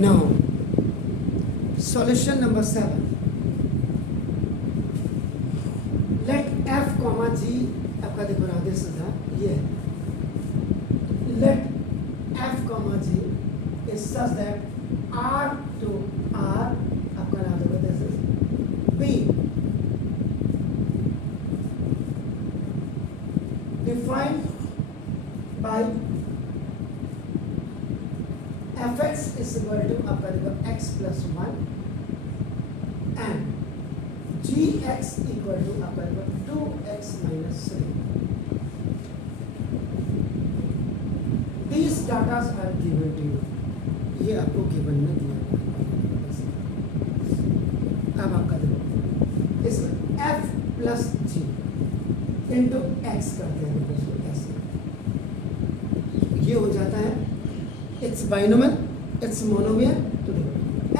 Now, solution number 7. Let f comma g आपका देखो राधे सजा ये है. Let f comma g is such that r to r आपका राधे को this is b defined by fx is equal to आपका देखो x plus 1 and gx equal to आपका देखो 2x minus 3. These data are given to you. ये आपको given में दिया गया. अब आपका देखो इसमें f plus g into x करते हैं देखो ऐसे. ये हो जाता है it's binomial, it's monomial. तो देखो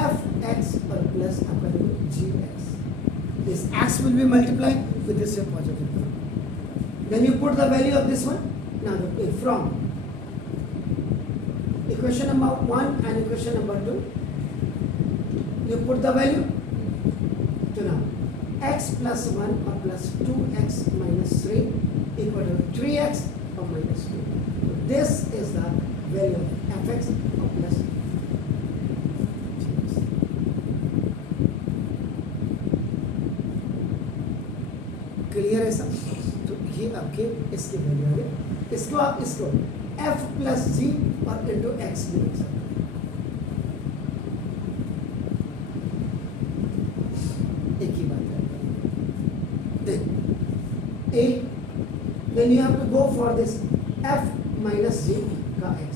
f x और plus आपका देखो g x. This x will be multiplied with this positive term. Then you put the value of this one. Now look, from equation number 1 and equation number 2, you put the value. So now x plus 1 or plus 2x minus 3 equal to 3x or minus 2. So this is the value of fx or plus gx. Clear है सब? तो ये आपके इसके value आ गए. इसको आप इसको f plus g और इंटू x भी लिख सकते हैं. एक ही बात है. Then you have to go for this f minus g का x.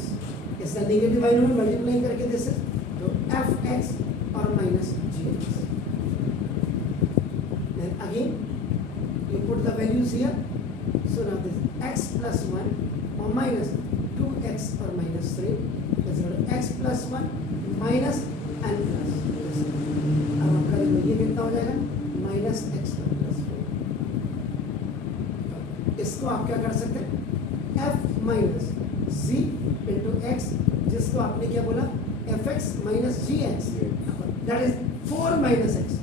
इसका नेगेटिव बाइनोमियल मल्टीप्लाई करके दिस है तो f x और minus g x. Then again you put the values here. So now this x plus 1 or minus 2x or minus 3 is equal to x plus 1 minus and plus. अब आपका देखो ये कितना हो जाएगा माइनस एक्स प्लस 4. इसको आप क्या कर सकते हैं f minus z into x जिसको आपने क्या बोला F X minus G X that is 4 minus x.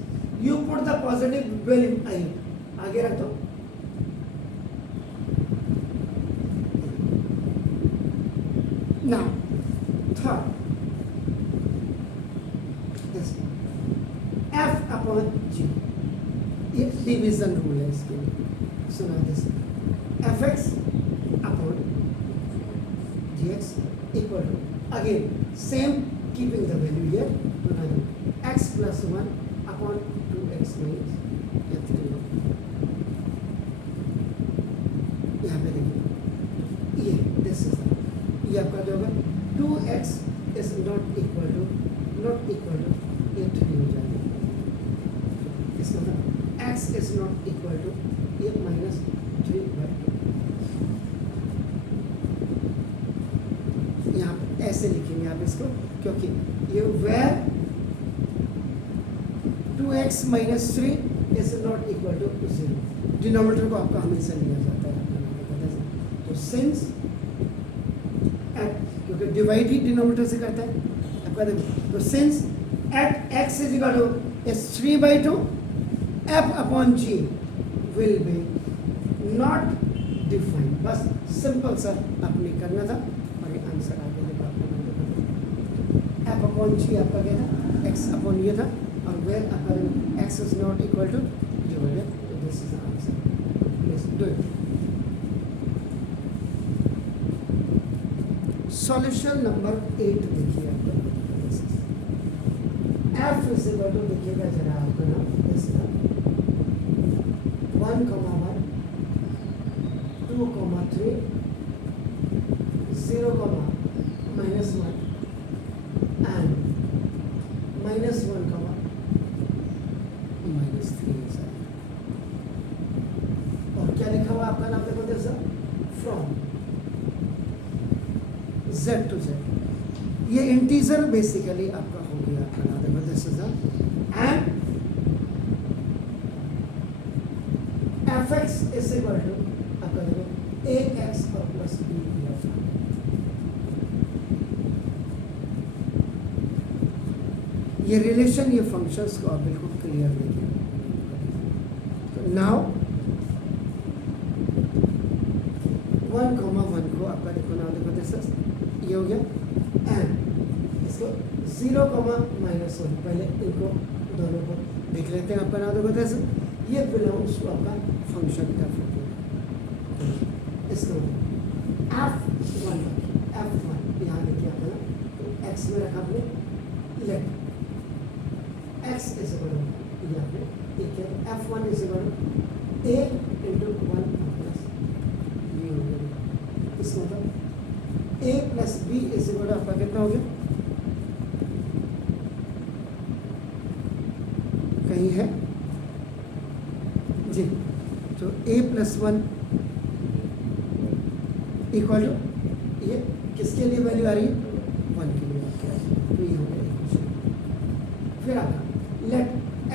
You put the positive value आगे रख दो. Now, third, this f upon g. ये डिवीजन रूल है इसके लिए. सुना this fx upon gx equal to again same keeping the value here. तो ना x plus 1 upon 2x minus 3. यहाँ पे देखिए ये this is the ये आपका जो होगा 2x is not equal to ये 3 हो जाएगा. इसका मतलब x is not equal to ये माइनस 3/2. यहाँ ऐसे लिखेंगे आप इसको क्योंकि ये where 2x minus 3 is not equal to 0. Denominator को आपका हमेशा लिया जाता है. तो सिंस क्योंकि डिवाइड ही डिनोमिनेटर से करता है आपका देखो. तो since at x is equal to is 3/2 f upon g will be not defined. बस सिंपल सा आपने करना था और ये आंसर आगे देखो आपको f अपॉन g आपका क्या था x अपॉन ये था और वेयर आपका x is not equal to ये हो गया. तो this is the answer. Please do it. Solution number 8 देखिए आपका f इज इक्वल टू देखिएगा जरा आपका ना इसका 1, 1, 2, 3, 0, minus 1 and minus 1, minus 3 ऐसा. और क्या लिखा हुआ आपका नाम देखो जैसा फ्रॉम z to z. ये इंटीजर बेसिकली आपका हो गया आपका नाम देखो this is and fx is equal to आपका देखो ax और प्लस b. ये रिलेशन, ये फंक्शंस को आप बिल्कुल क्लियर देखिए। तो नाउ 1,1 को आपका देखो ना, देखो दिस ये हो गया एंड इसको 0,-1 पहले इनको दोनों को देख लेते हैं। आपका नाम देखो दिस ये बिलोंग्स टू आपका फंक्शन का इसको f1 यहाँ देखिए आपका तो x में रखा आपने, let x is equal to ये आपने ठीक है f1 is equal to a into 1 plus b हो गया। इसका मतलब a plus b is equal to आपका कितना हो गया, कहीं है जी, तो a प्लस 1 इक्वल टू ये किसके लिए वैल्यू आ रही है, 1 के लिए आ रही है। तो ये हो गया इक्वेशन। फिर आपका let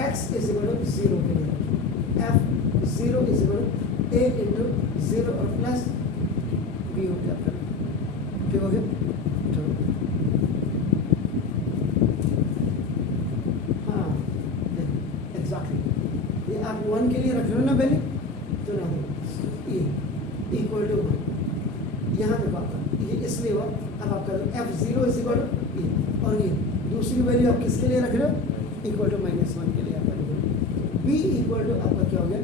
x is equal to 0 के लिए f0 is equal to a into 0 और प्लस b हो गया आपका, ठीक हो गया। तो हाँ एग्जैक्टली ये आप 1 के लिए रख रहे हो ना पहले, तो ना ये इक्वल टू 1 यहाँ देखो आपका ये इसलिए हुआ। अब आपका f0 इज इक्वल टू ए और ये दूसरी वैल्यू आप किसके लिए रख रहे हो, इक्वल टू -1 के लिए आपका b इक्वल टू आपका क्या हो गया,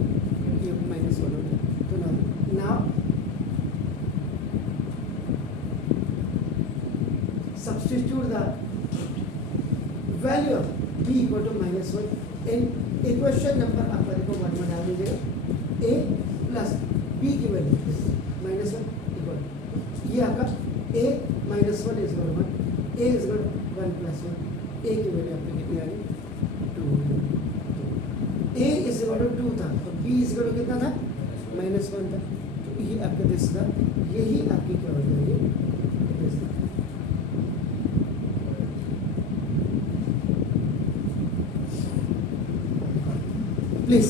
ये -1 हो गया। तो now substitute the value of b equal to -1 in equation number आपका देखो 1 में डाल दीजिएगा a प्लस b की वैल्यू -1 इक्वल ये आपका a -1 is equal to 1, a is equal to 1 plus 1, a की वैल्यू आपकी कितनी आ गई 2, a इज इक्वल टू 2 था तो b इज इक्वल टू कितना था -1 था। तो ये आपका दिस था, यही आपकी क्या हो जाएगी प्लीज